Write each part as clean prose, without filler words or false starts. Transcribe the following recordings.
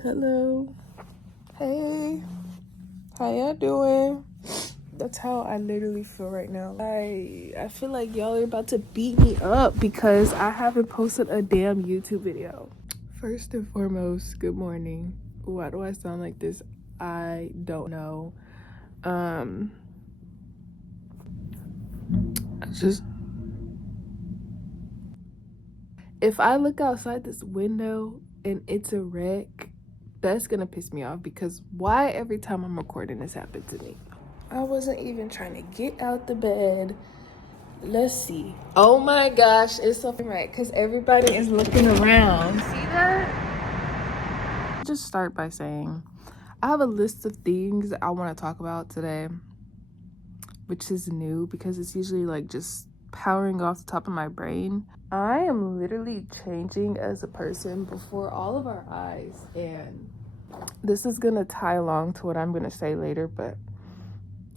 Hello. Hey. How y'all doing? That's how I literally feel right now. I feel like y'all are about to beat me up because I haven't posted a damn YouTube video. First and foremost, good morning. Why do I sound like this? I don't know. Just if I look outside this window and it's a wreck, that's gonna piss me off because why every time I'm recording this happens to me? I wasn't even trying to get out the bed. Let's see. Oh my gosh, it's something right because everybody is looking around. See that? Just start by saying I have a list of things I want to talk about today, which is new because it's usually like just powering off the top of my brain. I am literally changing as a person before all of our eyes, and this is gonna tie along to what I'm gonna say later, but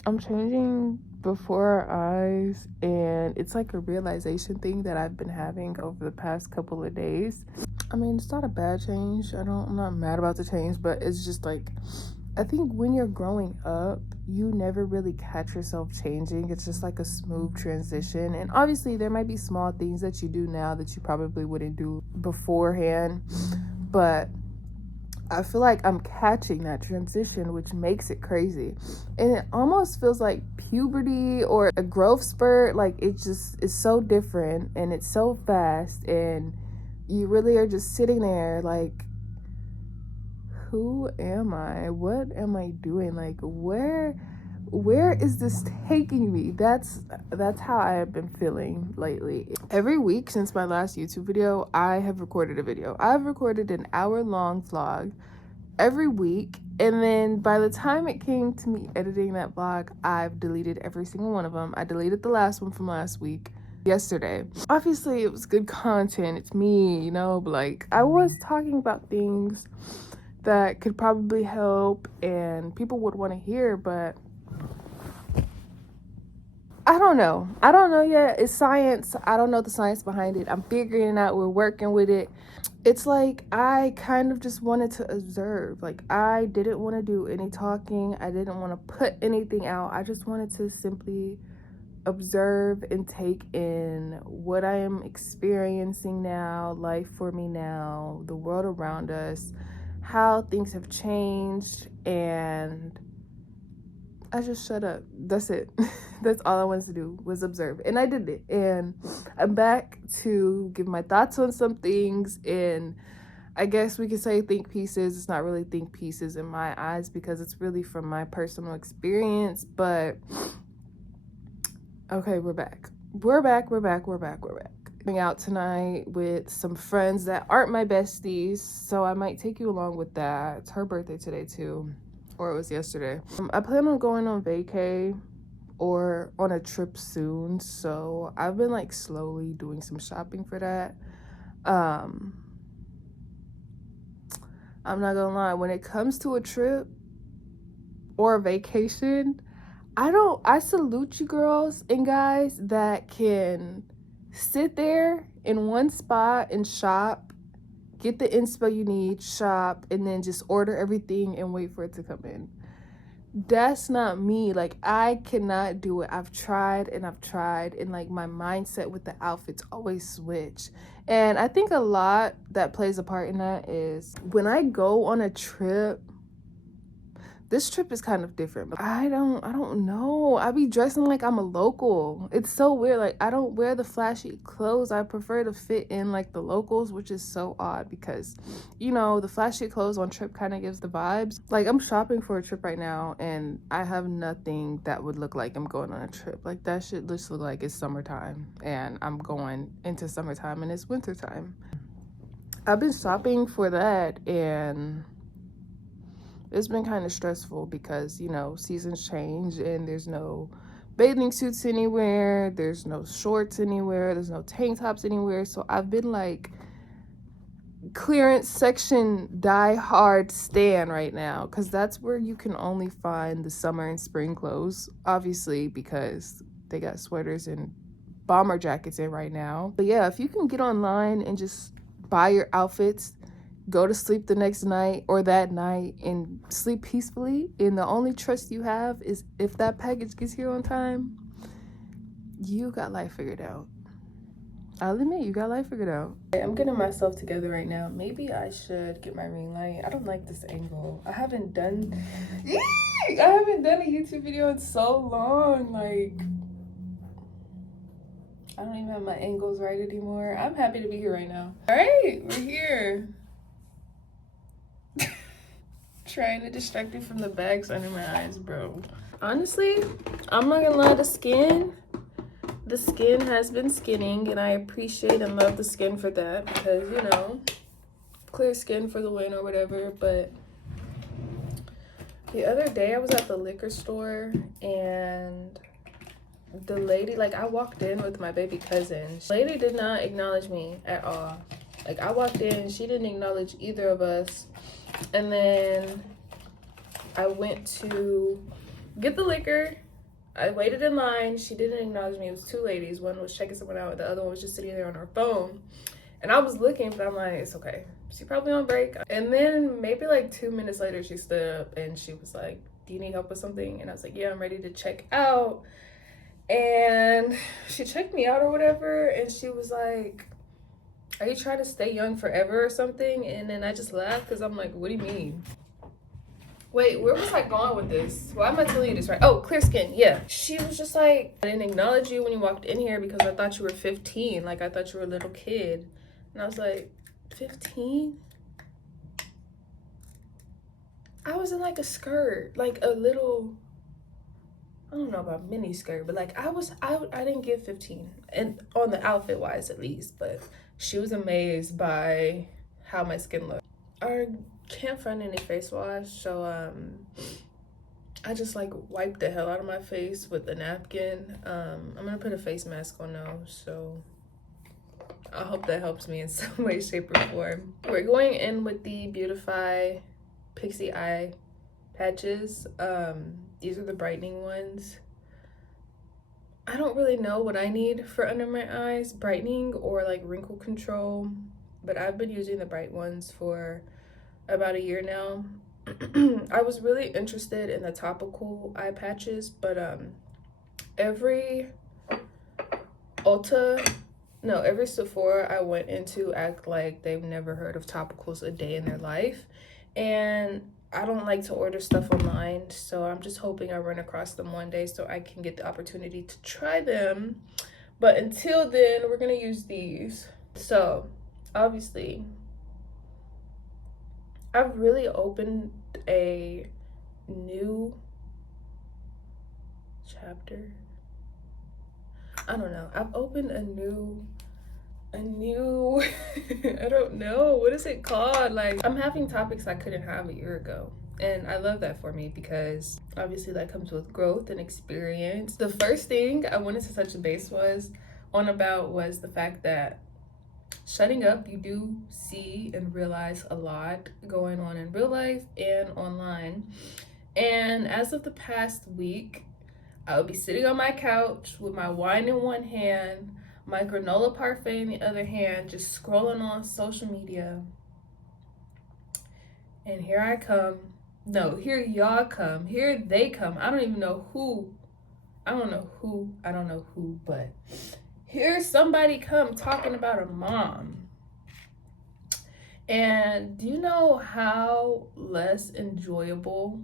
I'm changing before our eyes, and it's like a realization thing that I've been having over the past couple of days. I mean, it's not a bad change. I'm not mad about the change, but it's just like, I think when you're growing up, you never really catch yourself changing. It's just like a smooth transition. And obviously, there might be small things that you do now that you probably wouldn't do beforehand, but I feel like I'm catching that transition, which makes it crazy. And it almost feels like puberty or a growth spurt. Like it just is so different and it's so fast. And you really are just sitting there like, who am I? What am I doing? Like where is this taking me? That's how I have been feeling lately. Every week since my last YouTube video, I have recorded a video. I've recorded an hour-long vlog every week, and then by the time it came to me editing that vlog, I've deleted every single one of them. I deleted the last one from last week yesterday. Obviously it was good content, it's me, but like I was talking about things that could probably help and people would want to hear, but I don't know yet. It's science. I don't know the science behind it. I'm figuring it out. We're working with it. It's like I kind of just wanted to observe. Like I didn't want to do any talking. I didn't want to put anything out. I just wanted to simply observe and take in what I am experiencing now, life for me now, the world around us, how things have changed, and I just shut up. That's it. That's all I wanted to do was observe. And I did it. And I'm back to give my thoughts on some things. And I guess we could say think pieces. It's not really think pieces in my eyes because it's really from my personal experience. But okay, we're back. We're back. Going out tonight with some friends that aren't my besties. So I might take you along with that. It's her birthday today too. Or it was yesterday. I plan on going on vacay or on a trip soon, so I've been like slowly doing some shopping for that. I'm not gonna lie, when it comes to a trip or a vacation, I salute you girls and guys that can sit there in one spot and shop, get the inspo you need, shop, and then just order everything and wait for it to come in. That's not me. Like I cannot do it. I've tried and like my mindset with the outfits always switch. And I think a lot that plays a part in that is when I go on a trip, this trip is kind of different, but I don't know. I be dressing like I'm a local. It's so weird. Like I don't wear the flashy clothes. I prefer to fit in like the locals, which is so odd because, the flashy clothes on trip kind of gives the vibes. Like I'm shopping for a trip right now and I have nothing that would look like I'm going on a trip. Like that shit just look like it's summertime and I'm going into summertime and it's wintertime. I've been shopping for that and it's been kind of stressful because, seasons change and there's no bathing suits anywhere, there's no shorts anywhere, there's no tank tops anywhere. So I've been like clearance section die hard stan right now because that's where you can only find the summer and spring clothes, obviously, because they got sweaters and bomber jackets in right now. But yeah, if you can get online and just buy your outfits go to sleep the next night or that night and sleep peacefully, and the only trust you have is if that package gets here on time, you got life figured out. I'll admit, you got life figured out. I'm getting myself together right now. Maybe I should get my ring light. I don't like this angle. I haven't done a YouTube video in so long. Like, I don't even have my angles right anymore. I'm happy to be here right now. All right, we're here. Trying to distract me from the bags under my eyes, bro. Honestly, I'm not gonna lie, the skin has been skinning, and I appreciate and love the skin for that, because, you know, clear skin for the win or whatever. But the other day I was at the liquor store, and the lady, like, I walked in with my baby cousin. The lady did not acknowledge me at all. Like, I walked in, she didn't acknowledge either of us. And then I went to get the liquor. I waited in line. She didn't acknowledge me. It was two ladies. One was checking someone out. The other one was just sitting there on her phone. And I was looking, but I'm like, it's okay. She's probably on break. And then maybe like 2 minutes later, she stood up and she was like, do you need help with something? And I was like, yeah, I'm ready to check out. And she checked me out or whatever. And she was like, are you trying to stay young forever or something? And then I just laughed because I'm like, what do you mean? Wait, where was I going with this? Why am I telling you this, right? Oh, clear skin, yeah. She was just like, I didn't acknowledge you when you walked in here because I thought you were 15. Like, I thought you were a little kid. And I was like, 15? I was in like a skirt, like a little, I don't know about mini skirt, but like I didn't give 15. And on the outfit wise at least, but she was amazed by how my skin looked. I can't find any face wash, so I just like wiped the hell out of my face with a napkin. I'm gonna put a face mask on now, so I hope that helps me in some way, shape, or form. We're going in with the Beautify Pixie Eye patches. These are the brightening ones. I don't really know what I need for under my eyes, brightening or like wrinkle control, but I've been using the bright ones for about a year now. I was really interested in the topical eye patches, but every Sephora I went into act like they've never heard of topicals a day in their life, and I don't like to order stuff online, so I'm just hoping I run across them one day so I can get the opportunity to try them. But until then, we're gonna use these. So obviously I've really opened a new chapter. I don't know. I've opened a new I don't know, what is it called? Like, I'm having topics I couldn't have a year ago, and I love that for me because obviously that comes with growth and experience. The first thing I wanted to touch base was the fact that shutting up, you do see and realize a lot going on in real life and online. And as of the past week, I would be sitting on my couch with my wine in one hand, my granola parfait in the other hand, just scrolling on social media. And here I come. No, here y'all come. Here they come. I don't know who, but here's somebody come talking about a mom. And do you know how less enjoyable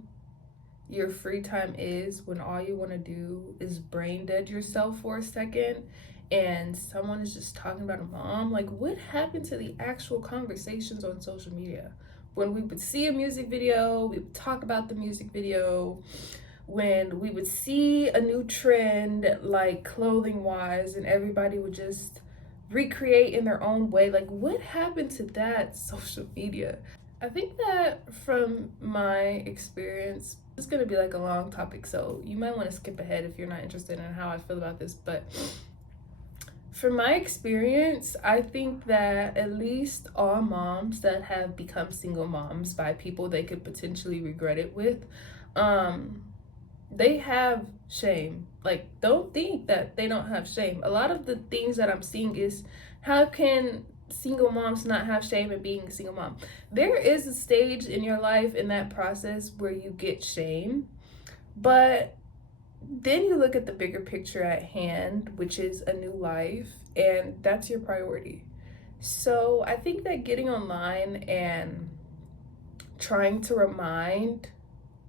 your free time is when all you want to do is brain dead yourself for a second and someone is just talking about a mom? Like, what happened to the actual conversations on social media? When we would see a music video, we would talk about the music video. When we would see a new trend, like clothing wise, and everybody would just recreate in their own way. Like, what happened to that social media? I think that from my experience, it's gonna be like a long topic, so you might want to skip ahead if you're not interested in how I feel about this. But from my experience, I think that at least all moms that have become single moms by people they could potentially regret it with, they have shame. Like, don't think that they don't have shame. A lot of the things that I'm seeing is, how can single moms not have shame in being a single mom. There is a stage in your life in that process where you get shame, but then you look at the bigger picture at hand, which is a new life, and that's your priority. So I think that getting online and trying to remind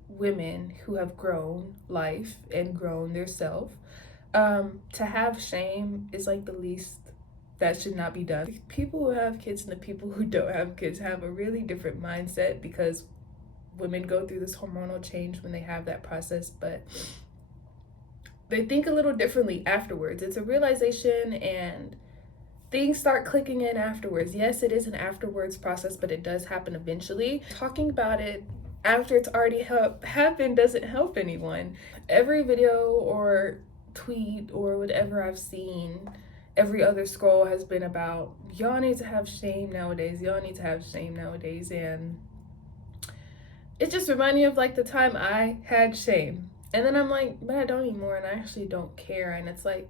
women who have grown life and grown their self, to have shame is like the least that should not be done. People who have kids and the people who don't have kids have a really different mindset, because women go through this hormonal change when they have that process, but they think a little differently afterwards. It's a realization, and things start clicking in afterwards. Yes, it is an afterwards process, but it does happen eventually. Talking about it after it's already happened doesn't help anyone. Every video or tweet or whatever I've seen, every other scroll has been about, y'all need to have shame nowadays, y'all need to have shame nowadays. And it just reminded me of like the time I had shame, and then I'm like, but I don't anymore, and I actually don't care. And it's like,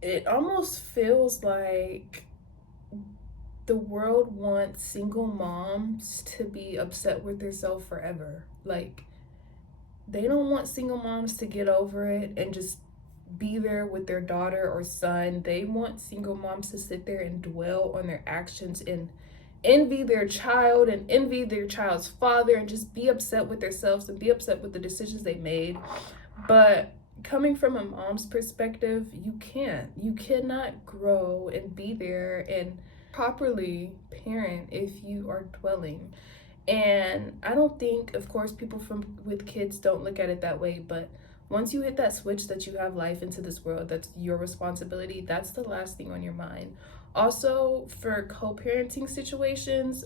it almost feels like the world wants single moms to be upset with themselves forever. Like, they don't want single moms to get over it and just be there with their daughter or son. They want single moms to sit there and dwell on their actions and envy their child and envy their child's father and just be upset with themselves and be upset with the decisions they made. But coming from a mom's perspective, you cannot grow and be there and properly parent if you are dwelling. And I don't think, of course, people with kids don't look at it that way, but once you hit that switch that you have life into this world, that's your responsibility, that's the last thing on your mind. Also, for co-parenting situations,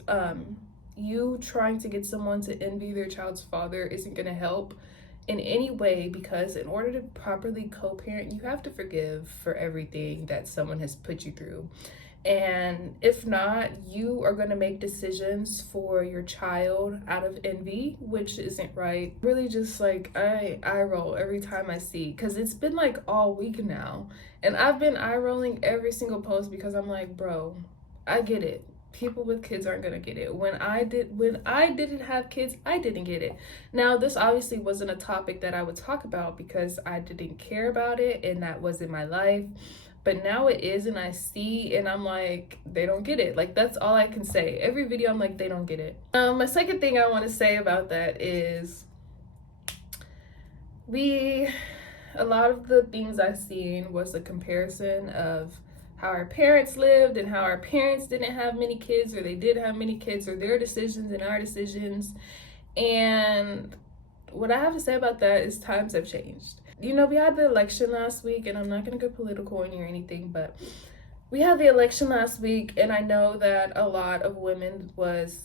you trying to get someone to envy their child's father isn't going to help in any way, because in order to properly co-parent, you have to forgive for everything that someone has put you through. And if not, you are going to make decisions for your child out of envy, which isn't right. Really, just like I roll every time I see, because it's been like all week now, and I've been eye rolling every single post, because I'm like, bro, I get it. People with kids aren't gonna get it. When I didn't have kids, I didn't get it. Now, this obviously wasn't a topic that I would talk about because I didn't care about it and that wasn't my life. But now it is, and I see, and I'm like, they don't get it. Like, that's all I can say. Every video, I'm like, they don't get it. My second thing I want to say about that is a lot of the things I've seen was a comparison of how our parents lived and how our parents didn't have many kids, or they did have many kids, or their decisions and our decisions. And what I have to say about that is times have changed. You know, we had the election last week, and I'm not going to go political on you or anything, but we had the election last week, and I know that a lot of women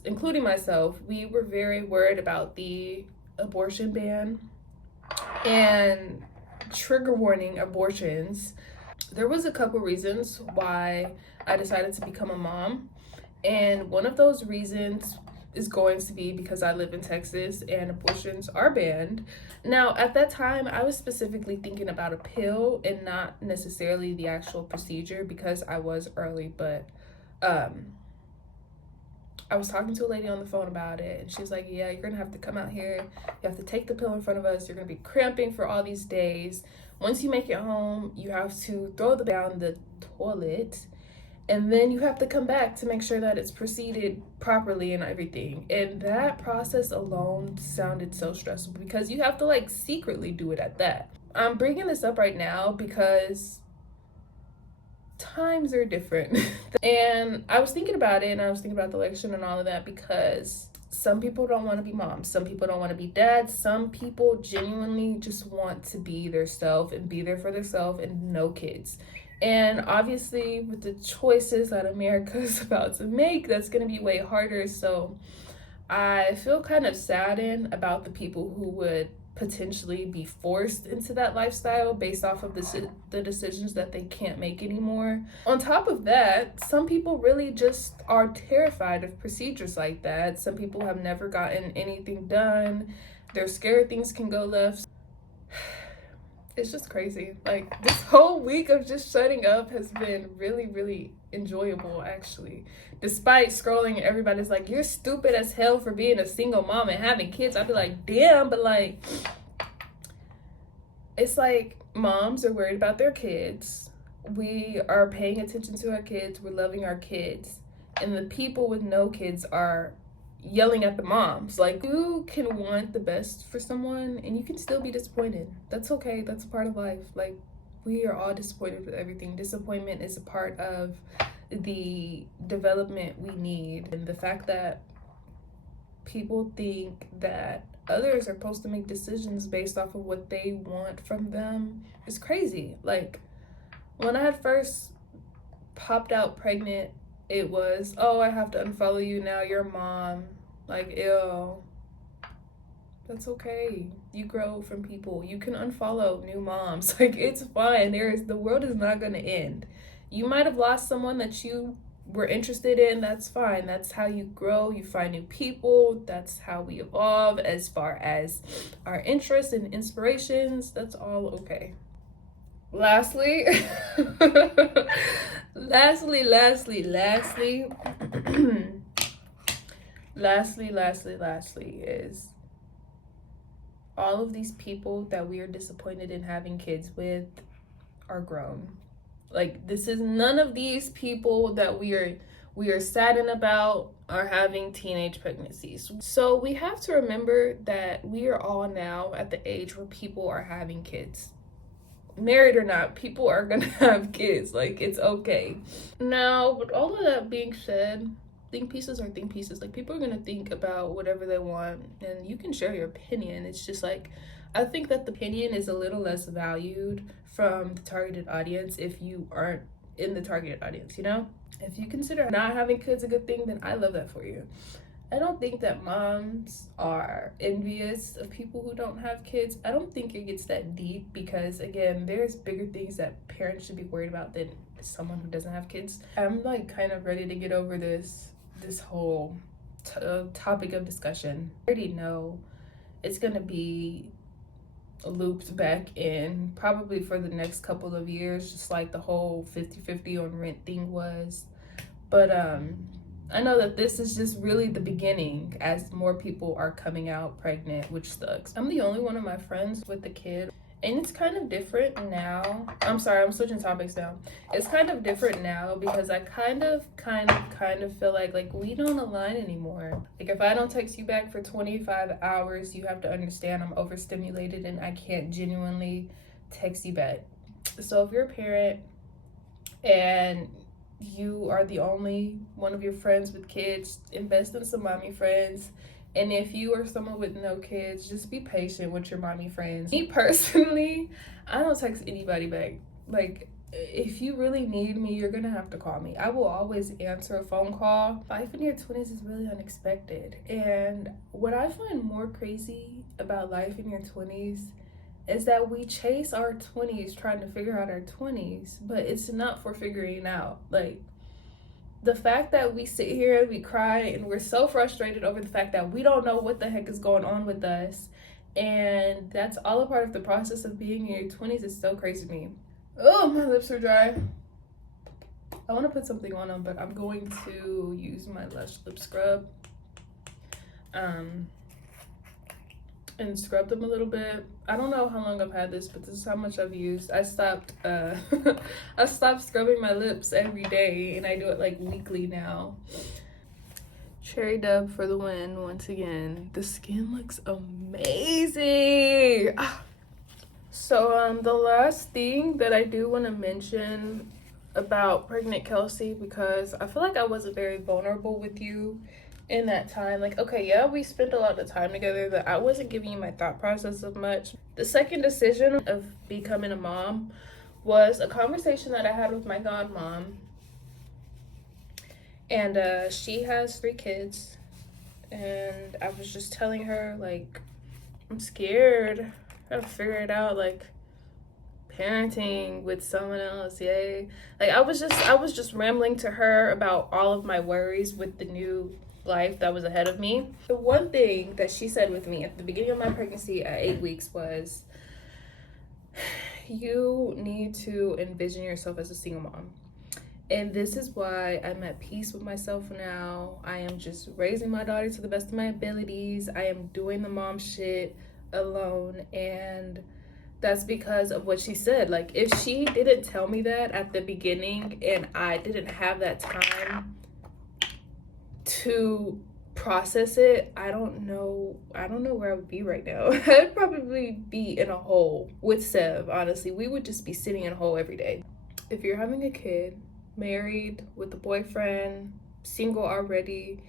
including myself, we were very worried about the abortion ban and trigger warning abortions. There was a couple reasons why I decided to become a mom, and one of those reasons is going to be because I live in Texas and abortions are banned. Now, at that time, I was specifically thinking about a pill and not necessarily the actual procedure, because I was early, but I was talking to a lady on the phone about it, and she was like, yeah, you're gonna have to come out here, you have to take the pill in front of us, you're gonna be cramping for all these days. Once you make it home, you have to throw the down the toilet, and then you have to come back to make sure that it's proceeded properly and everything. And that process alone sounded so stressful, because you have to like secretly do it at that. I'm bringing this up right now because times are different. And I was thinking about it, and I was thinking about the election and all of that, because some people don't want to be moms, some people don't want to be dads, some people genuinely just want to be their self and be there for themselves and no kids. And obviously, with the choices that America is about to make, that's going to be way harder. So I feel kind of saddened about the people who would potentially be forced into that lifestyle based off of the decisions that they can't make anymore. On top of that, some people really just are terrified of procedures like that. Some people have never gotten anything done. They're scared things can go left. It's just crazy. Like, this whole week of just shutting up has been really, really enjoyable, actually. Despite scrolling, everybody's like, you're stupid as hell for being a single mom and having kids. I'd be like, damn, but like, it's like moms are worried about their kids. We are paying attention to our kids. We're loving our kids. And the people with no kids are yelling at the moms. Like, you can want the best for someone and you can still be disappointed. That's okay. That's a part of life. Like, we are all disappointed with everything. Disappointment is a part of the development we need. And the fact that people think that others are supposed to make decisions based off of what they want from them is crazy. Like, when I had first popped out pregnant, it was, oh, I have to unfollow you now, you're a mom. Like, ew. That's okay. You grow from people. You can unfollow new moms. Like, it's fine. The world is not gonna end. You might have lost someone that you were interested in. That's fine. That's how you grow. You find new people. That's how we evolve as far as our interests and inspirations. That's all okay. Lastly, lastly, is all of these people that we are disappointed in having kids with are grown. Like, this is none of these people that we are saddened about are having teenage pregnancies. So we have to remember that we are all now at the age where people are having kids. Married or not, people are gonna have kids. Like, it's okay. Now, with all of that being said, think pieces are think pieces. Like, people are gonna think about whatever they want, and you can share your opinion. It's just like, I think that the opinion is a little less valued from the targeted audience if you aren't in the targeted audience, you know? If you consider not having kids a good thing, then I love that for you. I don't think that moms are envious of people who don't have kids. I don't think it gets that deep because, again, there's bigger things that parents should be worried about than someone who doesn't have kids. I'm like kind of ready to get over this whole topic of discussion. I already know it's gonna be looped back in probably for the next couple of years, just like the whole 50-50 on rent thing was. But I know that this is just really the beginning as more people are coming out pregnant, which sucks. I'm the only one of my friends with a kid, and it's kind of different now. I'm sorry, I'm switching topics now. It's kind of different now because I kind of feel like we don't align anymore. Like, if I don't text you back for 25 hours, you have to understand I'm overstimulated and I can't genuinely text you back. So if you're a parent and you are the only one of your friends with kids, invest in some mommy friends. And if you are someone with no kids, just be patient with your mommy friends. Me personally, I don't text anybody back. Like, if you really need me, you're gonna have to call me. I will always answer a phone call. Life in your 20s is really unexpected. And what I find more crazy about life in your 20s is that we chase our 20s trying to figure out our 20s, but it's not for figuring out. Like, the fact that we sit here and we cry and we're so frustrated over the fact that we don't know what the heck is going on with us, and that's all a part of the process of being in your 20s, is so crazy to me. Oh, my lips are dry. I want to put something on them, but I'm going to use my Lush lip scrub and scrub them a little bit. I don't know how long I've had this, but this is how much I've used. I stopped I stopped scrubbing my lips every day, and I do it like weekly now. Cherry dub for the win once again. The skin looks amazing. So the last thing that I do want to mention about pregnant Kelsey, because I feel like I wasn't very vulnerable with you in that time. Like, okay, yeah, we spent a lot of time together, but I wasn't giving you my thought process of much. The second decision of becoming a mom was a conversation that I had with my godmom. And she has 3 kids. And I was just telling her, like, I'm scared. I gotta figure it out, like, parenting with someone else, yay. Like, I was just rambling to her about all of my worries with the new life that was ahead of me. The one thing that she said with me at the beginning of my pregnancy at 8 weeks was, you need to envision yourself as a single mom. And this is why I'm at peace with myself now. I am just raising my daughter to the best of my abilities. I am doing the mom shit alone. And that's because of what she said. Like, if she didn't tell me that at the beginning and I didn't have that time to process it, I don't know where I would be right now. I'd probably be in a hole with Sev, honestly. We would just be sitting in a hole every day. If you're having a kid, married, with a boyfriend, single already,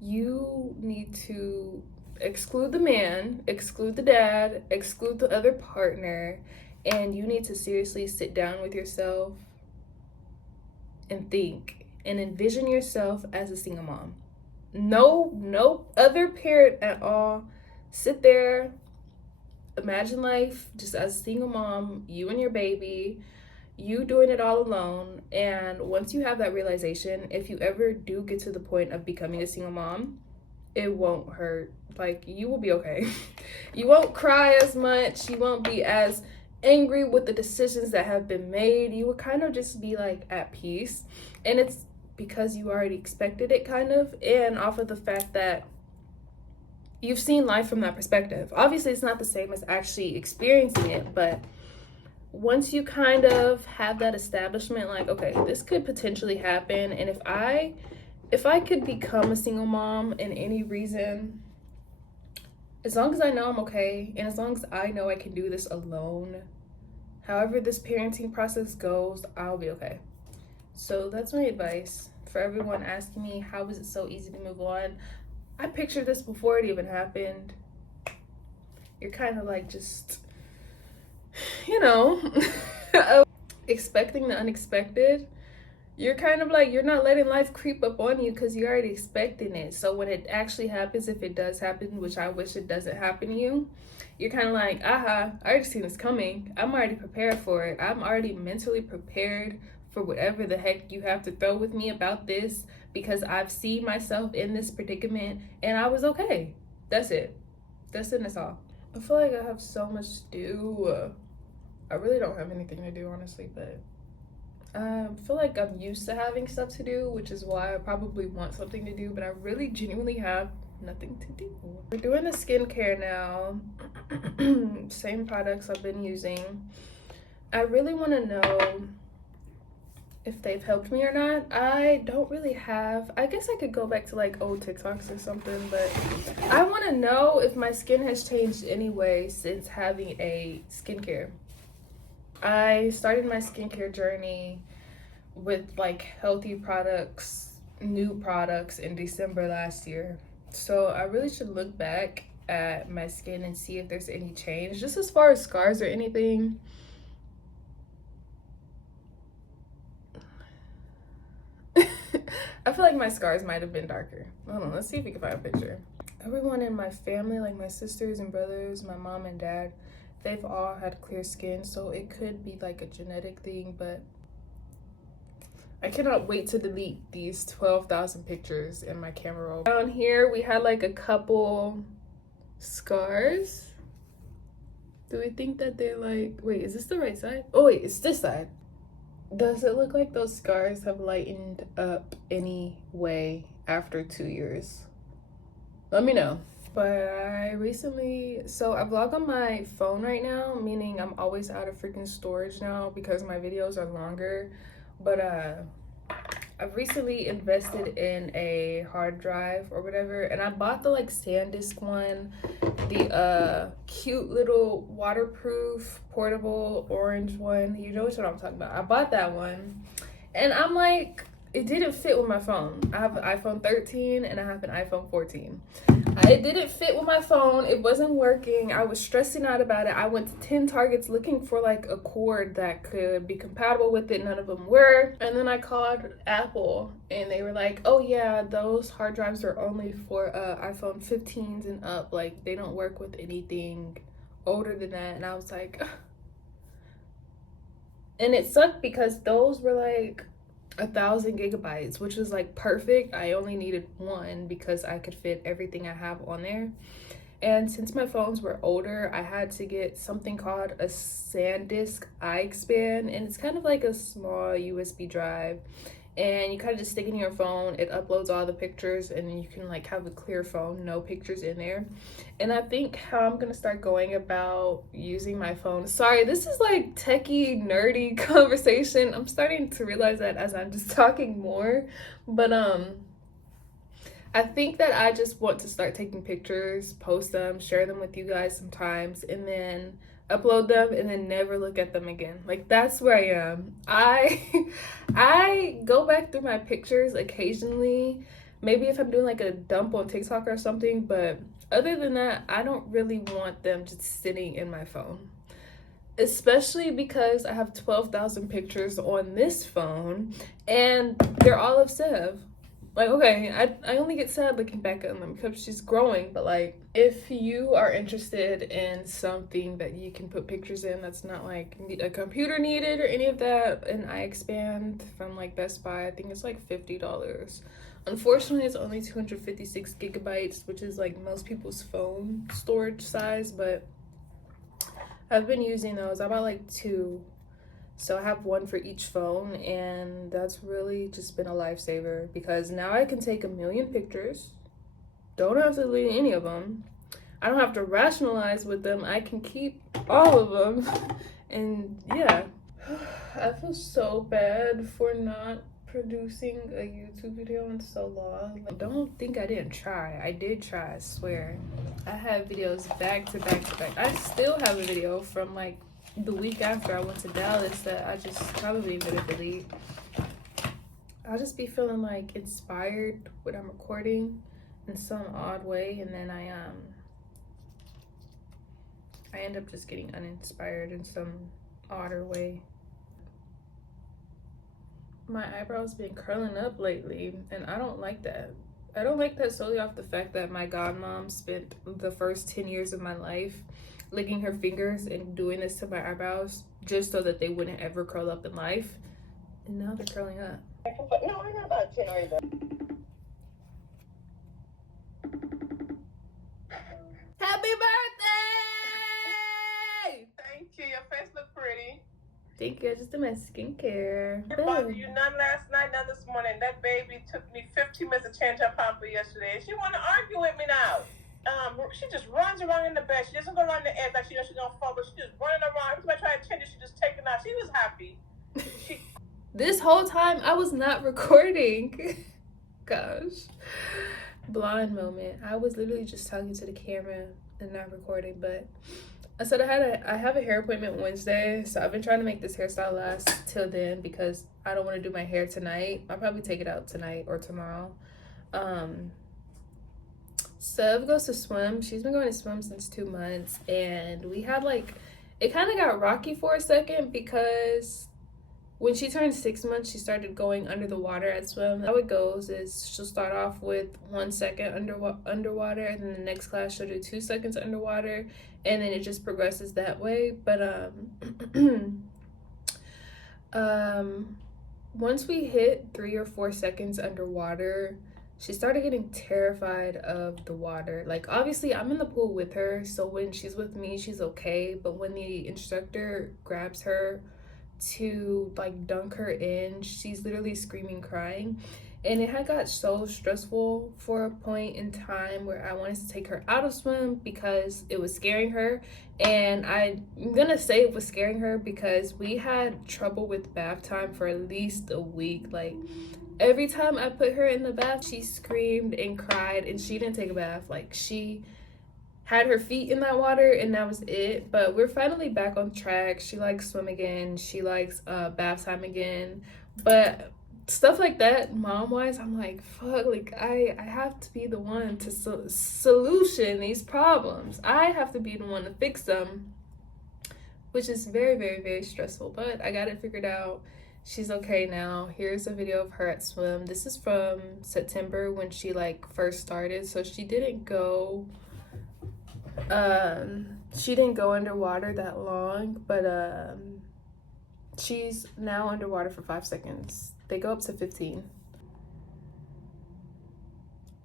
you need to exclude the man, exclude the dad, exclude the other partner, and you need to seriously sit down with yourself and think and envision yourself as a single mom. No other parent at all. Sit there, imagine life just as a single mom, you and your baby, you doing it all alone. And once you have that realization, if you ever do get to the point of becoming a single mom, it won't hurt. Like, you will be okay. You won't cry as much. You won't be as angry with the decisions that have been made. You will kind of just be like at peace. And it's because you already expected it, kind of, and off of the fact that you've seen life from that perspective. Obviously, it's not the same as actually experiencing it, but once you kind of have that establishment, like, okay, this could potentially happen, and if I could become a single mom in any reason, as long as I know I'm okay, and as long as I know I can do this alone, however this parenting process goes, I'll be okay. So that's my advice for everyone asking me, how is it so easy to move on? I pictured this before it even happened. You're kind of like just, expecting the unexpected. You're kind of like, you're not letting life creep up on you because you're already expecting it. So when it actually happens, if it does happen, which I wish it doesn't happen to you, you're kind of like, I already seen this coming. I'm already prepared for it. I'm already mentally prepared for whatever the heck you have to throw with me about this, because I've seen myself in this predicament and I was okay. That's it. And that's all. I feel like I have so much to do. I really don't have anything to do, honestly, but I feel like I'm used to having stuff to do, which is why I probably want something to do, but I really genuinely have nothing to do. We're doing the skincare now. Same products I've been using. I really want to know if they've helped me or not. I don't really have. I guess I could go back to like old TikToks or something, but I want to know if my skin has changed anyway since having a skincare. I started my skincare journey with like healthy products, new products in December last year. So I really should look back at my skin and see if there's any change, just as far as scars or anything. I feel like my scars might have been darker. Hold on, let's see if we can find a picture. Everyone in my family, like my sisters and brothers, my mom and dad, they've all had clear skin, so it could be like a genetic thing, but I cannot wait to delete these 12,000 pictures in my camera roll. Down here, we had like a couple scars. Do we think that they're like, wait, is this the right side? Oh wait, it's this side. Does it look like those scars have lightened up any way after 2 years? Let me know. But I recently, so I vlog on my phone right now, meaning I'm always out of freaking storage now because my videos are longer. But I've recently invested in a hard drive or whatever, and I bought the like SanDisk one, the cute little waterproof portable orange one. You know what I'm talking about. I bought that one, and I'm like, it didn't fit with my phone. I have an iPhone 13 and I have an iPhone 14. It didn't fit with my phone. It wasn't working. I was stressing out about it. I went to 10 Targets looking for like a cord that could be compatible with it. None of them were. And then I called Apple and they were like, oh yeah, those hard drives are only for iPhone 15s and up. Like, they don't work with anything older than that. And I was like, and it sucked because those were like 1,000 gigabytes, which was like perfect. I only needed one because I could fit everything I have on there. And since my phones were older, I had to get something called a SanDisk iXpand, and it's kind of like a small USB drive. And you kind of just stick it in your phone, it uploads all the pictures, and then you can like have a clear phone, no pictures in there. And I think how I'm gonna start going about using my phone, sorry, this is like techie nerdy conversation. I'm starting to realize that as I'm just talking more, but I think that I just want to start taking pictures, post them, share them with you guys sometimes, and then upload them and then never look at them again. Like, that's where I am. I go back through my pictures occasionally, maybe if I'm doing like a dump on TikTok or something, but other than that, I don't really want them just sitting in my phone. Especially because I have 12,000 pictures on this phone and they're all of Sev. Like, okay, I only get sad looking back at them because she's growing, but like, if you are interested in something that you can put pictures in that's not like a computer needed or any of that, an iXpand from like Best Buy, I think it's like $50. Unfortunately, it's only 256 gigabytes, which is like most people's phone storage size, but I've been using those. I bought like 2. So I have 1 for each phone, and that's really just been a lifesaver because now I can take a million pictures, don't have to delete any of them, I don't have to rationalize with them, I can keep all of them, and yeah. I feel so bad for not producing a YouTube video in so long. Like, don't think I didn't try. I did try, I swear. I have videos back to back to back. I still have a video from like the week after I went to Dallas that I just probably gonna delete. I'll just be feeling like inspired when I'm recording in some odd way, and then I end up just getting uninspired in some odder way. My eyebrows been curling up lately, and I don't like that. I don't like that solely off the fact that my godmom spent the first 10 years of my life licking her fingers and doing this to my eyebrows just so that they wouldn't ever curl up in life. And now they're curling up. No, I got about 10 or 11. Happy birthday! Thank you. Your face look pretty. Thank you. I just did my skincare. I bothered you none last night, none this morning. That baby took me 15 minutes to change her pamper yesterday. She want to argue with me now. She just runs around in the bed. She doesn't go around the edge like she knows she's gonna fall, but she just running around. Every time I try to change it, she just taking out. She was happy. This whole time I was not recording. Gosh. Blind moment. I was literally just talking to the camera and not recording, but I said I have a hair appointment Wednesday, so I've been trying to make this hairstyle last till then because I don't want to do my hair tonight. I'll probably take it out tonight or tomorrow. Sev goes to swim. She's been going to swim since 2 months, and we had like, it kind of got rocky for a second because when she turned 6 months, she started going under the water at swim. How it goes is she'll start off with 1 second underwater, and then the next class she'll do 2 seconds underwater, and then it just progresses that way. But once we hit 3 or 4 seconds underwater, she started getting terrified of the water. Like, obviously I'm in the pool with her, so when she's with me she's okay, but when the instructor grabs her to like dunk her in, she's literally screaming, crying. And it had got so stressful for a point in time where I wanted to take her out of swim because it was scaring her. And I'm gonna say it was scaring her because we had trouble with bath time for at least a week. Like, every time I put her in the bath, she screamed and cried, and she didn't take a bath. Like, she had her feet in that water and that was it. But we're finally back on track. She likes swim again. She likes bath time again. But stuff like that, mom-wise, I'm like, fuck, like I have to be the one to solution these problems. I have to be the one to fix them, which is very, very, very stressful. But I got it figured out. She's okay now. Here's a video of her at swim. This is from September when she like first started. So she didn't go underwater that long, but she's now underwater for 5 seconds. They go up to 15.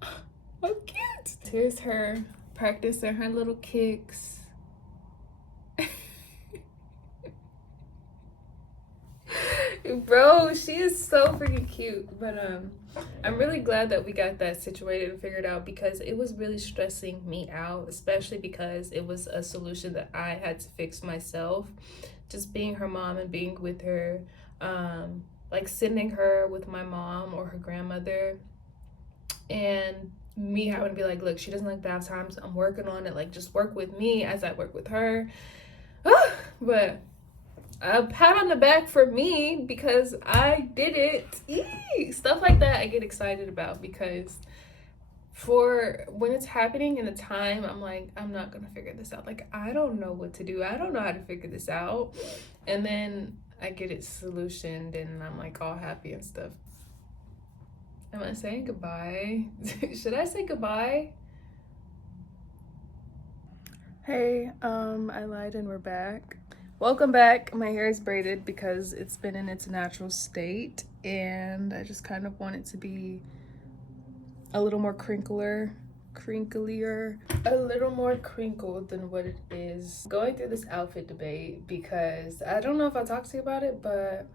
How cute. Here's her practicing her little kicks. Bro, she is so freaking cute. But I'm really glad that we got that situated and figured out, because it was really stressing me out, especially because it was a solution that I had to fix myself. Just being her mom and being with her, like sending her with my mom or her grandmother, and me having to be like, look, she doesn't like bath times, I'm working on it, like just work with me as I work with her. But a pat on the back for me because I did it. Eee! Stuff like that I get excited about, because for when it's happening in a time, I'm like, I'm not gonna figure this out. Like, I don't know what to do, I don't know how to figure this out, and then I get it solutioned and I'm like all happy and stuff. Am I saying goodbye? Should I say goodbye? Hey, I lied and we're back. Welcome back. My hair is braided because it's been in its natural state, and I just kind of want it to be a little more crinklier, a little more crinkled than what it is. Going through this outfit debate because I don't know if I talked to you about it, but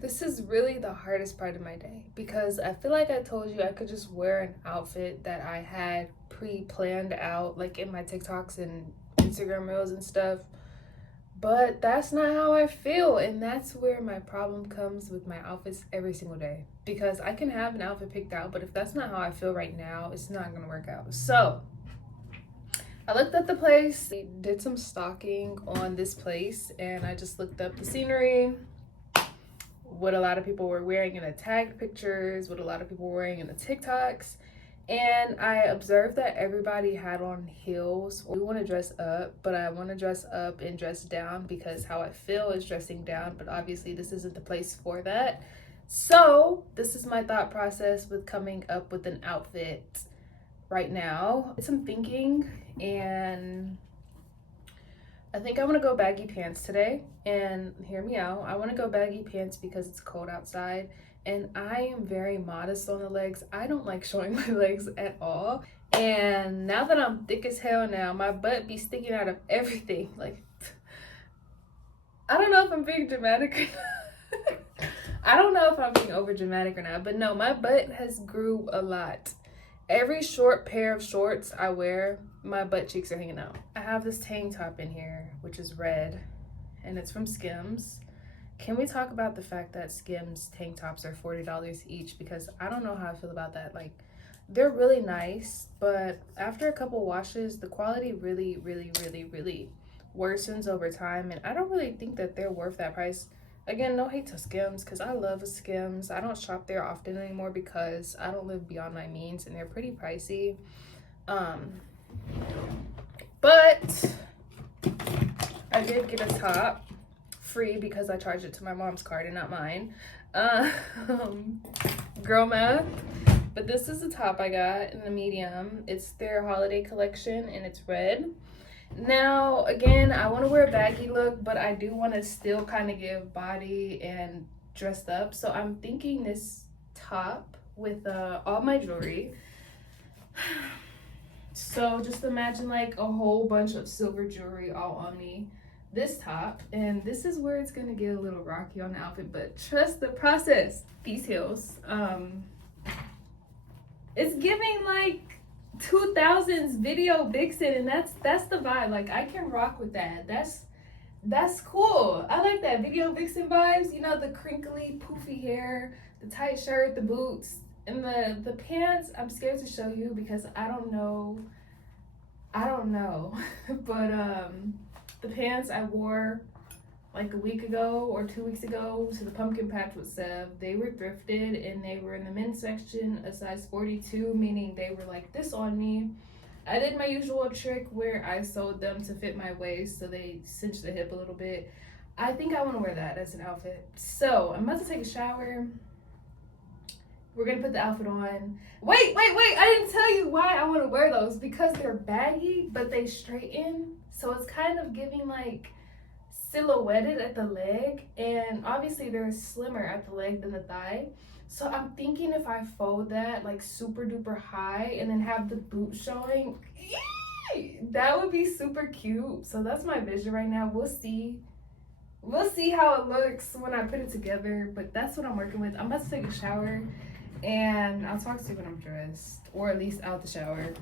this is really the hardest part of my day, because I feel like I told you I could just wear an outfit that I had pre-planned out, like in my TikToks and Instagram reels and stuff, but that's not how I feel, and that's where my problem comes with my outfits every single day, because I can have an outfit picked out, but if that's not how I feel right now, it's not gonna work out. So I looked up the place, did some stalking on this place, and I just looked up the scenery, what a lot of people were wearing in the tagged pictures, what a lot of people were wearing in the TikToks, and I observed that everybody had on heels. We want to dress up, but I want to dress up and dress down because how I feel is dressing down, but obviously this isn't the place for that. So this is my thought process with coming up with an outfit right now. It's some thinking, and I think I want to go baggy pants today. And hear me out, I want to go baggy pants because it's cold outside, and I am very modest on the legs. I don't like showing my legs at all, and now that I'm thick as hell now, my butt be sticking out of everything. Like, I don't know if I'm being dramatic or not. I don't know if I'm being over dramatic or not, but no, my butt has grew a lot. Every short pair of shorts I wear, my butt cheeks are hanging out. I have this tank top in here, which is red, and it's from Skims. Can we talk about the fact that Skims tank tops are $40 each? Because I don't know how I feel about that. Like, they're really nice, but after a couple washes, the quality really worsens over time, and I don't really think that they're worth that price. Again, no hate to Skims, because I love Skims. I don't shop there often anymore because I don't live beyond my means, and they're pretty pricey. But I did get a top free because I charged it to my mom's card and not mine. Girl math. But this is the top I got in the medium. It's their holiday collection and it's red. Now, again, I want to wear a baggy look, but I do want to still kind of give body and dressed up. So I'm thinking this top with all my jewelry. So just imagine like a whole bunch of silver jewelry all on me. This top, and this is where it's gonna get a little rocky on the outfit, but trust the process. These heels, it's giving like 2000s video vixen, and that's the vibe. Like, I can rock with that. That's cool. I like that video vixen vibes, you know, the crinkly poofy hair, the tight shirt, the boots, and the pants. I'm scared to show you because I don't know but the pants I wore like a week ago or 2 weeks ago to the pumpkin patch with Sev. They were thrifted and they were in the men's section, a size 42, meaning they were like this on me. I did my usual trick where I sewed them to fit my waist so they cinched the hip a little bit. I think I want to wear that as an outfit. So I'm about to take a shower. We're gonna put the outfit on. Wait, I didn't tell you why I want to wear those. Because they're baggy, but they straighten. So it's kind of giving like silhouetted at the leg. And obviously they're slimmer at the leg than the thigh. So I'm thinking if I fold that like super duper high and then have the boot showing, that would be super cute. So that's my vision right now. We'll see. We'll see how it looks when I put it together, but that's what I'm working with. I'm about to take a shower and I'll talk to you when I'm dressed, or at least out the shower.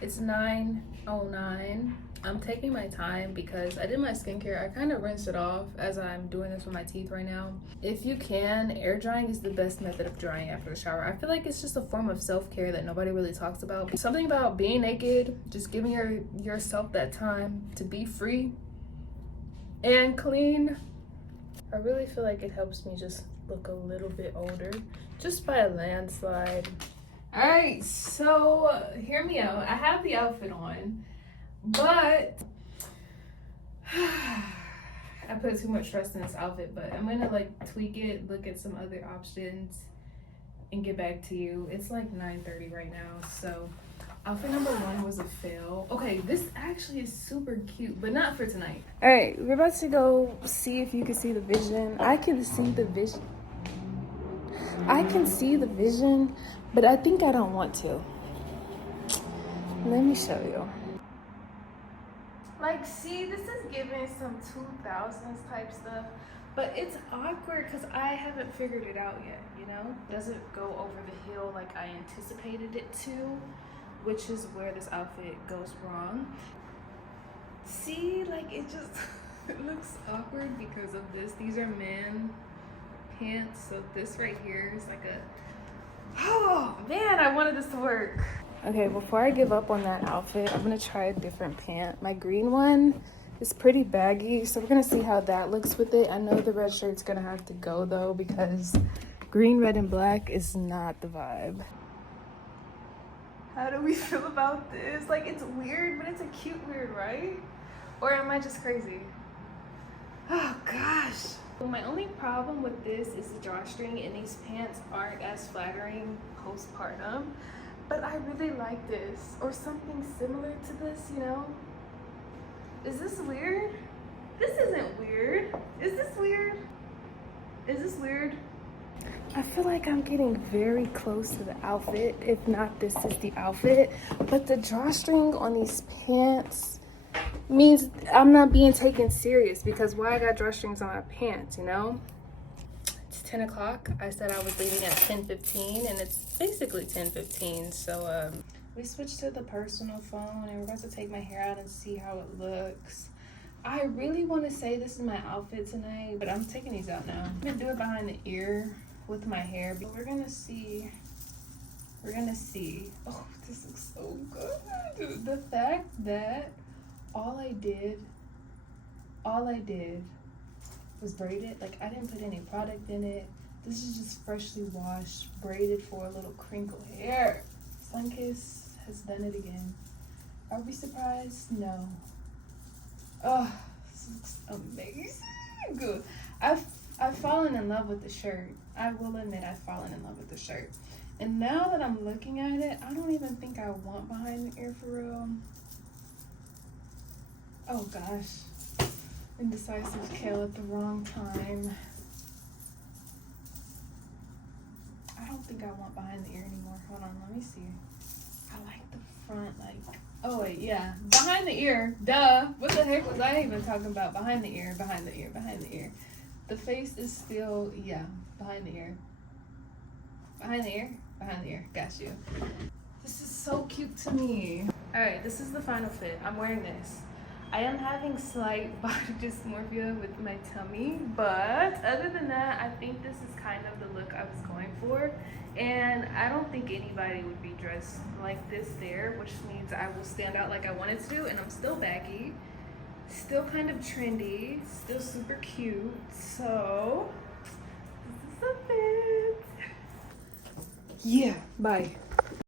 It's 9:09. I'm taking my time because I did my skincare. I kind of rinsed it off as I'm doing this with my teeth right now. If you can, air drying is the best method of drying after the shower. I feel like it's just a form of self-care that nobody really talks about. Something about being naked, just giving yourself that time to be free and clean. I really feel like it helps me just look a little bit older, just by a landslide. All right, so hear me out. I have the outfit on, but I put too much trust in this outfit, but I'm gonna like tweak it, look at some other options, and get back to you. It's like 9:30 right now, so outfit number 1 was a fail. Okay, this actually is super cute, but not for tonight. All right, we're about to go see if you can see the vision. I can see the vision. But I think I don't want to. Let me show you. Like, see, this is giving some 2000s type stuff, but it's awkward because I haven't figured it out yet, you know? Doesn't go over the hill like I anticipated it to, which is where this outfit goes wrong. See, like it just it looks awkward because of this. These are man pants, so this right here is like a, oh man, I wanted this to work. Okay, before I give up on that outfit, I'm gonna try a different pant. My green one is pretty baggy, so we're gonna see how that looks with it. I know the red shirt's gonna have to go though because green, red, and black is not the vibe. How do we feel about this? Like, it's weird, but it's a cute weird, right? Or am I just crazy? Oh gosh. Well, my only problem with this is the drawstring, and these pants aren't as flattering postpartum, but I really like this, or something similar to this, you know? Is this weird? This isn't weird. Is this weird? Is this weird? I feel like I'm getting very close to the outfit, if not this is the outfit, but the drawstring on these pants means I'm not being taken serious, because why I got drawstrings on my pants, you know? It's 10 o'clock. I said I was leaving at 10:15 and it's basically 10:15, so we switched to the personal phone and we're about to take my hair out and see how it looks. I really want to say this is my outfit tonight, but I'm taking these out now. I'm gonna do it behind the ear with my hair, but we're gonna see. Oh, this looks so good. The fact that all I did was braid it. Like, I didn't put any product in it. This is just freshly washed, braided for a little crinkle hair. Sunkiss has done it again. Are we surprised? No. Oh, this looks amazing. Good. I've fallen in love with the shirt. I will admit I've fallen in love with the shirt. And now that I'm looking at it, I don't even think I want behind the ear for real. Oh gosh. Indecisive Kel at the wrong time. I don't think I want behind the ear anymore. Hold on, let me see. I like the front, like, oh wait, yeah. Behind the ear, duh. What the heck was I even talking about? Behind the ear, behind the ear, behind the ear. The face is still, yeah, behind the ear. Behind the ear, behind the ear, got you. This is so cute to me. All right, this is the final fit. I'm wearing this. I am having slight body dysmorphia with my tummy, but other than that, I think this is kind of the look I was going for. And I don't think anybody would be dressed like this there, which means I will stand out like I wanted to, and I'm still baggy, still kind of trendy, still super cute. So, this is the fit. Yeah, bye.